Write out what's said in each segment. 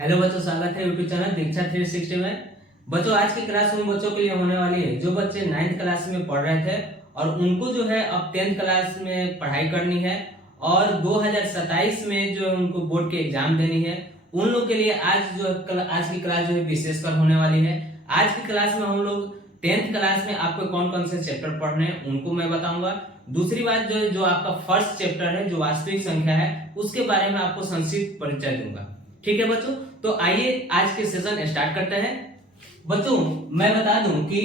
Hello बच्चों, स्वागत है यूट्यूब चैनल दीक्षा 360 में। बच्चों, आज की क्लास उन बच्चों के लिए होने वाली है जो बच्चे 9th क्लास में पढ़ रहे थे और उनको जो है अब 10th क्लास में पढ़ाई करनी है और 2027 में जो उनको बोर्ड के एग्जाम देनी है। उन लोग के लिए आज की क्लास जो है विशेषकर होने वाली है। आज की क्लास में हम लोग 10th क्लास में आपको कौन कौन से चैप्टर पढ़ने हैं उनको मैं बताऊंगा। दूसरी बात जो आपका फर्स्ट चैप्टर है जो वास्तविक संख्या है उसके बारे में आपको संक्षिप्त परिचय दूंगा। ठीक है बच्चों, तो आइए आज के सेशन स्टार्ट करते हैं। बच्चों, मैं बता दूं कि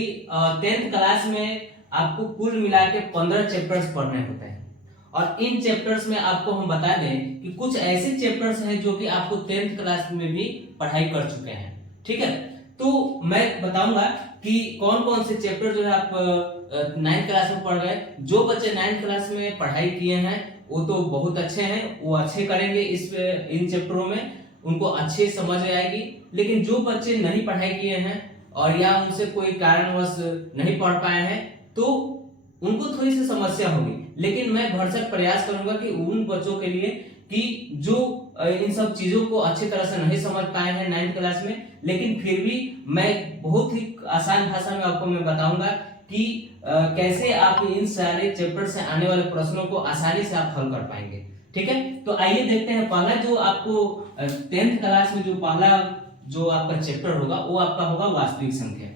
10th क्लास में आपको कुल मिला के 15 चैप्टर्स पढ़ने होते हैं और इन चैप्टर्स में आपको हम बता दें कि कुछ ऐसे चैप्टर्स हैं जो कि आपको 10th क्लास में भी पढ़ाई कर चुके हैं। ठीक है, तो मैं बताऊंगा कि कौन कौन से चैप्टर जो है आप 9th क्लास में पढ़ गए। जो बच्चे 9th क्लास में पढ़ाई किए हैं वो तो बहुत अच्छे हैं, वो अच्छे करेंगे इन चैप्टरों में, उनको अच्छे समझ आएगी। लेकिन जो बच्चे नहीं पढ़ाई किए हैं और या उनसे कोई कारणवश नहीं पढ़ पाए हैं तो उनको थोड़ी सी समस्या होगी। लेकिन मैं भरसक प्रयास करूंगा कि उन बच्चों के लिए कि जो इन सब चीजों को अच्छी तरह से नहीं समझ पाए हैं 9th क्लास में, लेकिन फिर भी मैं बहुत ही आसान भाषा में आपको मैं बताऊंगा कि कैसे आप इन सारे चैप्टर से आने वाले प्रश्नों को आसानी से आप हल कर पाएंगे। ठीक है, तो आइए देखते हैं। पहला जो आपको 10th क्लास में जो पहला जो आपका चैप्टर होगा वो आपका होगा वास्तविक संख्या।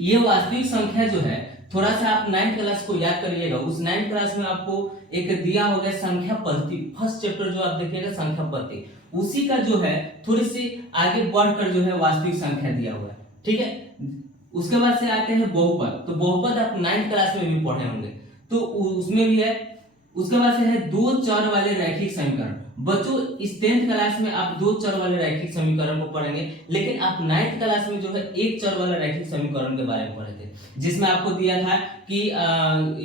ये वास्तविक संख्या जो है थोड़ा सा आप 9th क्लास को याद करिएगा। उस 9th क्लास में आपको एक दिया होगा संख्या पद्धति, फर्स्ट चैप्टर जो आप देखिएगा संख्या पद्धति, उसी का जो है थोड़ी सी आगे बढ़कर जो है वास्तविक संख्या दिया हुआ है। ठीक है, उसके बाद से आते हैं बहुपद। तो बहुपद आप 9th क्लास में भी पढ़े होंगे, तो उसमें भी है। उसके बाद से है दो चर वाले रैखिक समीकरण। बच्चों, इस 10th क्लास में आप दो चर वाले रैखिक समीकरण को पढ़ेंगे, लेकिन आप 9th क्लास में जो है एक चर वाला रैखिक समीकरण के बारे में पढ़े थे, जिसमें आपको दिया था कि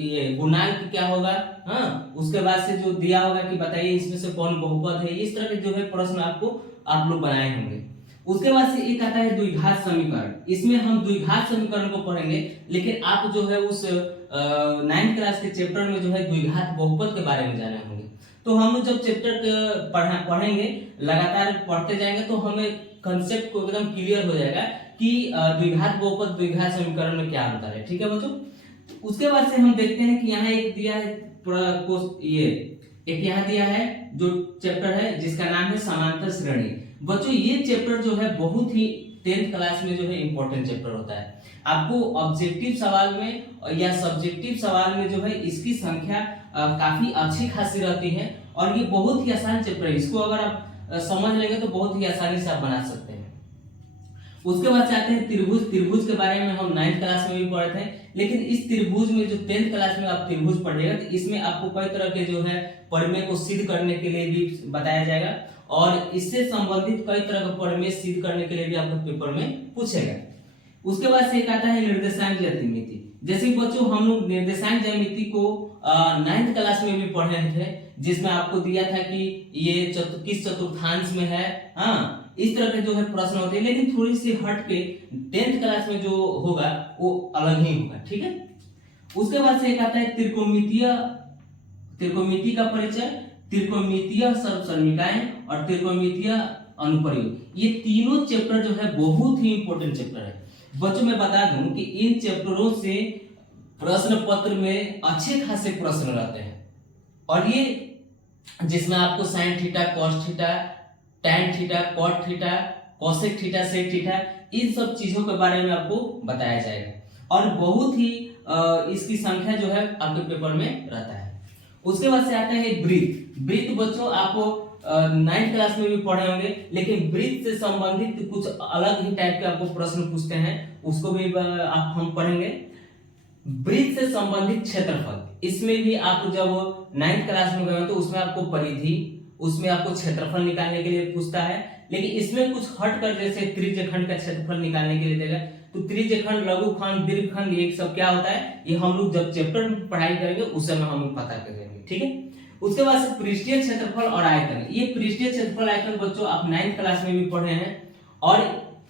ये गुणांक क्या होगा। हाँ, उसके बाद से जो दिया होगा कि बताइए इसमें से कौन बहुपद है। इस तरह के जो है प्रश्न आप लोग बनाए होंगे। उसके बाद से एक आता है द्विघात समीकरण। इसमें हम द्विघात समीकरण को पढ़ेंगे, लेकिन आप जो है उस 9th क्लास के चैप्टर में जो है द्विघात बहुपद के बारे में जाने होंगे। तो हम जब चैप्टर पढ़ेंगे, लगातार पढ़ते जाएंगे, तो हमें कंसेप्ट को एकदम क्लियर हो जाएगा कि द्विघात बहुपद द्विघात समीकरण में क्या अंतर है। ठीक है बच्चों, उसके बाद से हम देखते हैं कि यहाँ एक दिया है ये एक यहाँ दिया है जो चैप्टर है जिसका नाम है समांतर श्रेणी। बच्चों, ये चैप्टर जो है बहुत ही 10th क्लास में जो है इंपॉर्टेंट चैप्टर होता है। आपको ऑब्जेक्टिव सवाल में या सब्जेक्टिव सवाल में जो है इसकी संख्या काफी अच्छी खासी रहती है और ये बहुत ही आसान चैप्टर है। इसको अगर आप समझ लेंगे तो बहुत ही आसानी से आप बना सकते हैं। उसके बाद चाहते हैं त्रिभुज। त्रिभुज के बारे में हम 9th क्लास में भी पढ़े थे, लेकिन इस त्रिभुज में जो 10th क्लास में आप त्रिभुज पढ़िएगा तो इसमें आपको कई तरह के जो है प्रमेय को सिद्ध करने के लिए भी बताया जाएगा और इससे संबंधित कई तरह के प्रमेय सिद्ध करने के लिए भी आपको पेपर में पूछेगा। उसके बाद से एक आता है निर्देशांक ज्यामिति। जैसे बच्चों हम लोग निर्देशांक ज्यामिति को 9th क्लास में भी पढ़े थे, जिसमें आपको दिया था कि ये किस चतुर्थांश में है। हाँ, इस तरह के जो है प्रश्न होते हैं, लेकिन थोड़ी सी हट के 10th क्लास में जो होगा वो अलग ही होगा। ठीक है, उसके बाद से एक आता है त्रिकोणमिति का परिचय, त्रिकोणमितीय सर्वसरमिकाएं और त्रिकोणमितीय अनुप्रयोग। ये तीनों चैप्टर जो है बहुत ही इंपॉर्टेंट चैप्टर है। बच्चों, मैं बता दूं कि इन चैप्टरों से प्रश्न पत्र में अच्छे खासे प्रश्न रहते हैं और ये जिसमें आपको sine theta, cos theta, tan theta, cot theta, cosec theta, sec theta, इन सब चीजों के बारे में आपको बताया जाएगा और बहुत ही इसकी संख्या जो है आपके पेपर में रहता है। उसके बाद से आता है वृत्त। वृत्त बच्चों आपको 9th क्लास में भी पढ़े होंगे, लेकिन वृत्त से संबंधित कुछ अलग ही टाइप के आपको प्रश्न पूछते हैं, उसको भी हम पढ़ेंगे। वृत्त से संबंधित क्षेत्रफल, इसमें भी आप जब 9th क्लास में गए तो उसमें आपको परिधि, उसमें आपको क्षेत्रफल निकालने के लिए पूछता है, लेकिन इसमें कुछ हट कर जैसे त्रिज्यखंड का क्षेत्रफल निकालने के लिए देगा। तो त्रिज्यखंड, लघुखंड, दीर्घखंड, ये सब क्या होता है, ये हम लोग जब चैप्टर में पढ़ाई करेंगे उस समय हम पता करेंगे। ठीक है, उसके बाद से पृष्ठीय क्षेत्रफल और आयतन। ये पृष्ठीय क्षेत्रफल आयतन बच्चों आप 9th क्लास में भी पढ़े हैं और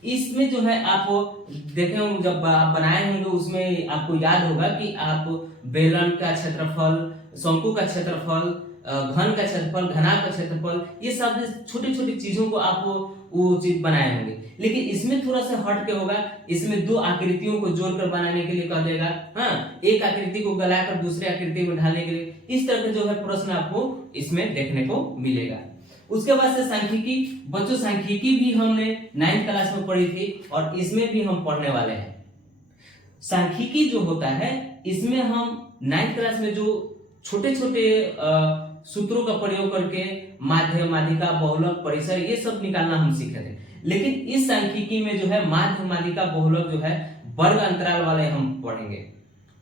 इसमें जो है आप देखे होंगे, जब आप बनाए होंगे उसमें आपको याद होगा कि आप बेलन का क्षेत्रफल, शंकु का क्षेत्रफल, घन का क्षेत्रफल, घनाभ का क्षेत्रफल, ये सब छोटी छोटी चीजों को आप वो चीज बनाए होंगे। लेकिन इसमें थोड़ा सा हट के होगा, इसमें दो आकृतियों को जोड़कर बनाने के लिए कह देगा, हाँ, एक आकृति को गलाकर दूसरे आकृति में ढालने के लिए। इस तरह के जो है प्रश्न आपको इसमें देखने को मिलेगा। उसके बाद से सांख्यिकी, बच्चों सांख्यिकी भी हमने 9th क्लास में पढ़ी थी और इसमें भी हम पढ़ने वाले हैं। सांख्यिकी जो होता है इसमें हम 9th क्लास में जो छोटे छोटे सूत्रों का प्रयोग करके माध्य, माध्यिका, बहुलक, परिसर ये सब निकालना हम सीखे थे। लेकिन इस सांख्यिकी में जो है माध्य, माध्यिका, बहुलक जो है वर्ग अंतराल वाले हम पढ़ेंगे।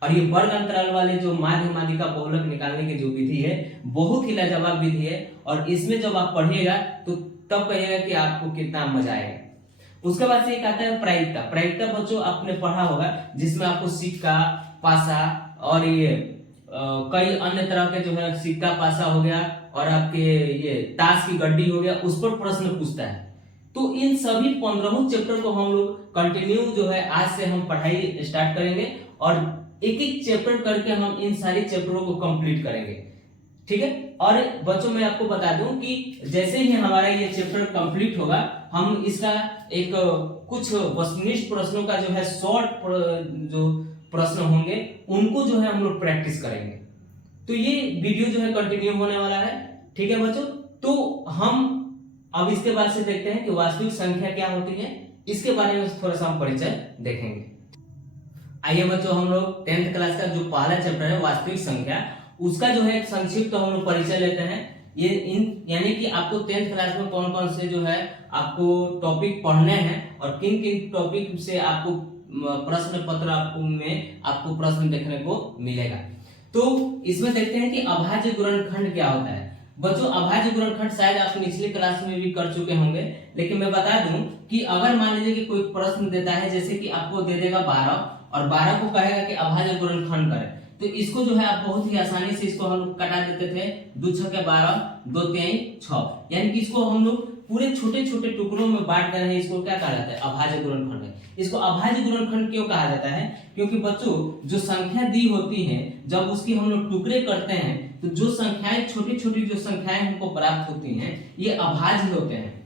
और ये वर्ग अंतराल वाले जो माध्य, माध्यिका, बहुलक निकालने की जो विधि है बहुत ही लाजवाब विधि है। और इसमें जब आप पढ़िएगा तो तब कहिएगा कि आपको कितना मजा आएगा। उसके बाद से एक आता है प्रायिकता। प्रायिकता बच्चों आपने पढ़ा होगा, जिसमें आपको सिक्का, पासा और ये कई अन्य तरह के जो है सिक्का, पासा हो गया और आपके ये ताश की गड्डी हो गया, उस पर प्रश्न पूछता है। तो इन सभी 15 चैप्टर को हम लोग कंटिन्यू जो है आज से हम पढ़ाई स्टार्ट करेंगे और एक एक चैप्टर करके हम इन सारी चैप्टरों को कंप्लीट करेंगे, ठीक है। और बच्चों मैं आपको बता दूं कि जैसे ही हमारा ये चैप्टर कंप्लीट होगा, हम इसका एक कुछ वस्तुनिष्ठ प्रश्नों का जो है शॉर्ट जो प्रश्न होंगे उनको जो है हम लोग प्रैक्टिस करेंगे। तो ये वीडियो जो है कंटिन्यू होने वाला है, ठीक है बच्चों। तो हम अब इसके बाद से देखते हैं कि वास्तविक संख्या क्या होती है, इसके बारे में थोड़ा सा हम परिचय देखेंगे। आइए बच्चों, हम लोग 10th क्लास का जो पहला चैप्टर है वास्तविक संख्या, उसका जो है एक संक्षिप्त हम लोग परिचय लेते हैं। ये यानी कि आपको 10th क्लास में कौन कौन से जो है आपको टॉपिक पढ़ने हैं और किन किन टॉपिक से आपको प्रश्न पत्र में आपको प्रश्न देखने को मिलेगा। तो इसमें देखते हैं कि अभाज्य गुणनखंड क्या होता है। बच्चों अभाज्य गुणनखंड शायद आप निचले क्लास में भी कर चुके होंगे, लेकिन मैं बता दूं कि अगर मान लीजिए कि कोई प्रश्न देता है, जैसे कि आपको दे देगा 12 और 12 को कहेगा कि अभाज्य गुणनखंड करें, तो इसको जो है आप बहुत ही आसानी से इसको हम लोग कटा देते थे। 2 छक्के 12, 2 3 6, यानी कि इसको हम लोग पूरे छोटे छोटे टुकड़ों में बांट रहे हैं। इसको क्या कहा जाता है? अभाज्य गुणनखंड है। इसको अभाज्य गुणनखंड क्यों कहा जाता है? क्योंकि बच्चों जो संख्या दी होती है, जब उसकी हम लोग टुकड़े करते हैं तो जो संख्याएं छोटी छोटी जो संख्याएं हमको प्राप्त होती हैं ये अभाज्य होते हैं।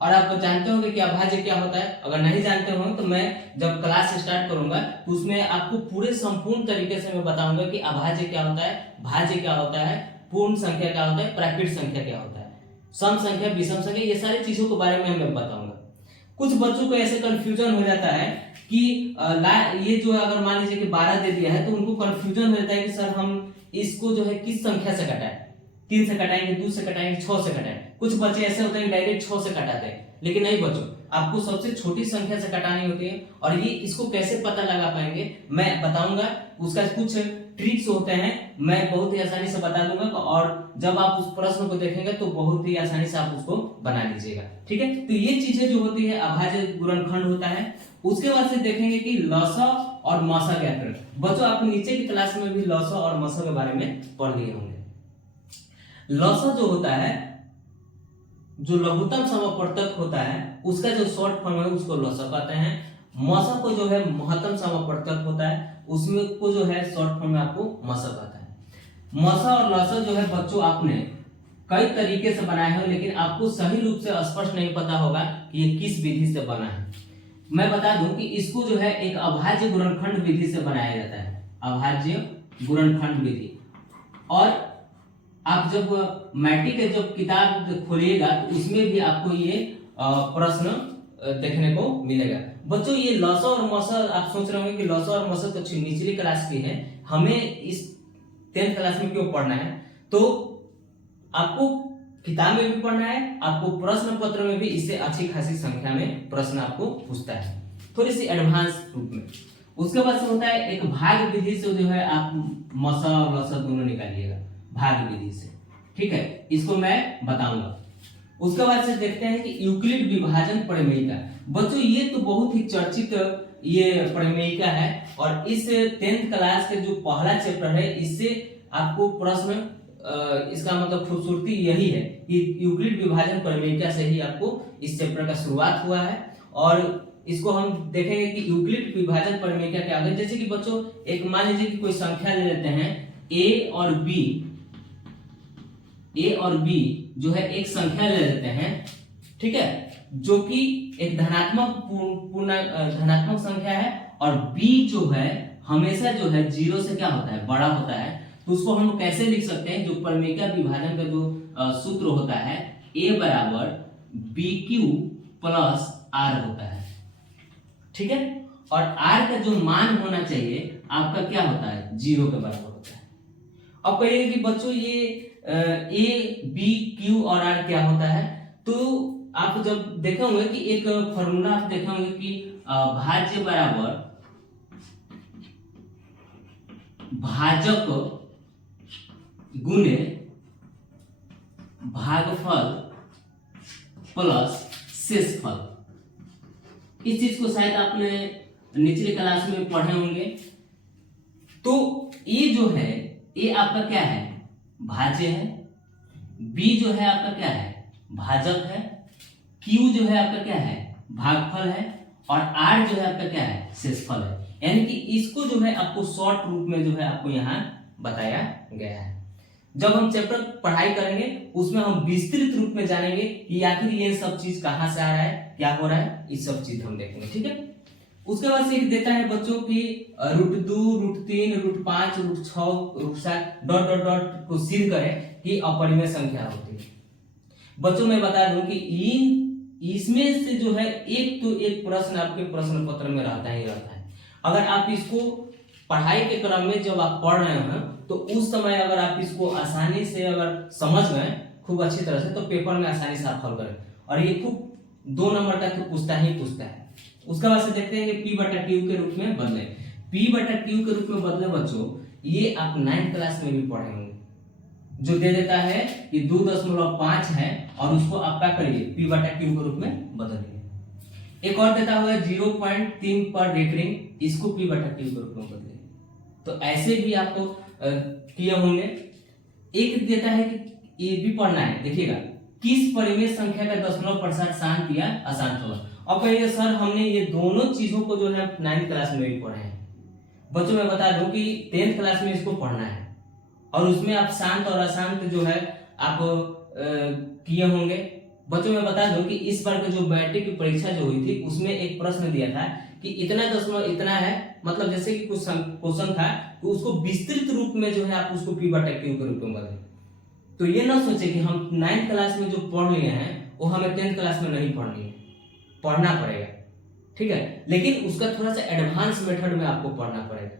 और आप जानते होंगे कि अभाज्य क्या होता है। अगर नहीं जानते हो तो मैं जब क्लास स्टार्ट करूंगा तो उसमें आपको पूरे संपूर्ण तरीके से मैं बताऊंगा कि अभाज्य क्या होता है, भाज्य क्या होता है, पूर्ण संख्या क्या होता है, प्राकृत संख्या क्या होता है, सम संख्या, विषम संख्या, ये सारी चीजों के बारे में मैं बताऊंगा। कुछ बच्चों को ऐसे कंफ्यूजन हो जाता है कि ये जो अगर मान लीजिए कि 12 दे दिया है तो उनको कंफ्यूजन हो जाता है कि सर हम इसको जो है किस संख्या से कटाएं, 3 से कटाएंगे, 2 से कटाएंगे, 6 से कटाएं। कुछ बच्चे ऐसे होते हैं डायरेक्ट 6 से कटाते हैं, लेकिन नहीं बच्चों, आपको सबसे छोटी संख्या से कटानी होती है। और ये इसको कैसे पता लगा पाएंगे मैं बताऊंगा, उसका कुछ ट्रिक्स होते हैं, मैं बहुत ही आसानी से बता दूंगा। और जब आप उस प्रश्न को देखेंगे तो बहुत ही आसानी से आप उसको बना लीजिएगा, ठीक है। तो ये चीजें जो होती है अभाज्य गुणनखंड होता है। उसके बाद से देखेंगे कि लसा और मसा क्या करें। बच्चों आप नीचे की क्लास में भी लसा और मसा के बारे में पढ़ लिए होंगे। लसा जो होता है, जो लघुत्तम समापवर्तक होता है, उसका जो शॉर्ट फॉर्म है उसको लसा कहते हैं। मसा को जो है महत्तम समापवर्तक होता है, उसमें को जो है शॉर्ट फॉर्म में आपको मसा कहता है। मसा और लसा जो है बच्चों आपने कई तरीके से बनाए हैं, लेकिन आपको सही रूप से स्पष्ट नहीं पता होगा कि ये किस विधि से बना है। मैं बता दूं कि इसको जो है एक अभाज्य गुणनखंड विधि से बनाया जाता है, अभाज्य गुणनखंड विधि। और आप जब मैट्रिक के जब किताब खोलिएगा तो उसमें भी आपको ये प्रश्न देखने को मिलेगा। बच्चों ये लसा और मसा आप सोच रहे होंगे कि लसा और मसा तो निचली क्लास की है, हमें इस 10th क्लास में क्यों पढ़ना है? तो आपको किताब में भी पढ़ना है, आपको प्रश्न पत्र में भी इससे अच्छी खासी संख्या में प्रश्न आपको पूछता है, थोड़ी सी एडवांस रूप में। उसके बाद से होता है एक भाग विधि से जो है आप मसा और लसा दोनों निकालिएगा, भाग विधि से, ठीक है, इसको मैं बताऊंगा। उसके बाद से देखते हैं कि यूक्लिड विभाजन प्रमेयिका। बच्चों ये तो बहुत ही चर्चित ये प्रमेयिका है और इस 10th क्लास के जो पहला चैप्टर है इससे आपको प्रश्न इसका मतलब खूबसूरती यही है कि यूक्लिड विभाजन प्रमेयिका से ही आपको इस चैप्टर का शुरुआत हुआ है। और इसको हम देखेंगे कि यूक्लिड विभाजन प्रमेयिका क्या होता है। जैसे कि बच्चों एक मान लीजिए कि कोई संख्या ले लेते हैं a और b, ए और बी जो है एक संख्या ले लेते हैं, ठीक है, जो कि एक धनात्मक संख्या है, और बी जो है हमेशा जो है जीरो से क्या होता है, बड़ा होता है। तो उसको हम कैसे लिख सकते हैं, जो परमेयिका विभाजन का जो सूत्र होता है, ए बराबर बी क्यू प्लस आर होता है, ठीक है। और आर का जो मान होना चाहिए आपका क्या होता है, जीरो के बराबर होता है। अब कहिए कि बच्चों ये ए बी क्यू और आर क्या होता है, तो आप जब देखे होंगे कि एक फॉर्मूला आप देखे होंगे कि भाज्य बराबर भाजक गुणे भागफल प्लस शेषफल। इस चीज को शायद आपने निचले क्लास में पढ़े होंगे। तो ये जो है, ये आपका क्या है, भाज्य है, बी जो है आपका क्या है, भाजक है, क्यू जो है आपका क्या है, भागफल है, और आर जो है आपका क्या है, शेषफल है। यानी कि इसको जो है आपको शॉर्ट रूप में जो है आपको यहाँ बताया गया है। जब हम चैप्टर पढ़ाई करेंगे उसमें हम विस्तृत रूप में जानेंगे कि आखिर ये सब चीज कहाँ से आ रहा है, क्या हो रहा है, इस सब चीज हम देखेंगे, ठीक है। उसके बाद से देता है बच्चों की √2, √3, √5, √6, √7 डॉट डॉट डॉट को सिद्ध करें कि अपरिमेय संख्या होती है। बच्चों मैं बता दूं कि इसमें से जो है एक तो एक प्रश्न आपके प्रश्न पत्र में रहता ही रहता है। अगर आप इसको पढ़ाई के क्रम में जब आप पढ़ रहे हैं तो उस समय अगर आप इसको आसानी से अगर समझ गए खूब अच्छी तरह से, तो पेपर में आसानी से आप हल करें। और ये खूब 2 नंबर का तो पूछता ही पूछता है। उसके बाद से देखते हैं कि P/Q के रूप में बदले। P/Q के रूप में बदले बच्चों, ये आप 9th क्लास में भी पढ़े होंगे, जो दे देता है कि 2.5 है और उसको आप क्या करिए, P/Q के रूप में बदलिए। एक और देता हुआ 0.3 पर रेकरिंग, इसको P/Q के रूप में बदलिए। तो ऐसे भी आपको किए होंगे। एक देता है कि ये भी पढ़ना है, देखिएगा, किस परिमेय संख्या का दशमलव प्रसार शांत या अशांत होगा। और कहिए सर हमने ये दोनों चीजों को जो है 9th क्लास में भी पढ़े हैं। बच्चों मैं बता दूं कि 10th क्लास में इसको पढ़ना है, और उसमें आप शांत और अशांत जो है आप किए होंगे। बच्चों मैं बता दूं कि इस बार की जो मैट्रिक की परीक्षा जो हुई थी उसमें एक प्रश्न दिया था कि इतना दशमलव इतना है, मतलब जैसे कि कुछ क्वेश्चन था तो उसको विस्तृत रूप में जो है आप उसको P/Q के रूप में बदलें। तो ये ना सोचे कि हम 9th क्लास में जो पढ़ लिए हैं वो हमें 10th क्लास में नहीं पढ़नी है, पढ़ना पड़ेगा, ठीक है। लेकिन उसका थोड़ा सा एडवांस मेथड में आपको पढ़ना पड़ेगा।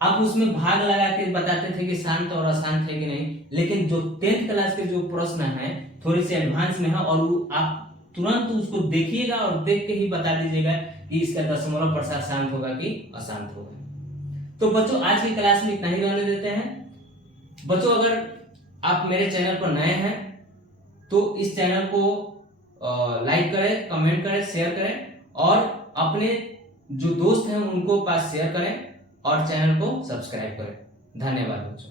आप उसमें भाग लगा के बताते थे कि शांत और अशांत है कि नहीं, लेकिन जो 10th क्लास के जो प्रश्न है थोड़े से एडवांस में है, और आप तुरंत उसको देखिएगा और देख के ही बता दीजिएगा कि इसका दशमलव प्रसार शांत होगा कि अशांत होगा। तो बच्चों आज की क्लास में इतना ही रहने देते हैं। बच्चों अगर आप मेरे चैनल पर नए हैं तो इस चैनल को लाइक करें, कमेंट करें, शेयर करें, और अपने जो दोस्त हैं उनको पास शेयर करें, और चैनल को सब्सक्राइब करें। धन्यवाद बच्चों।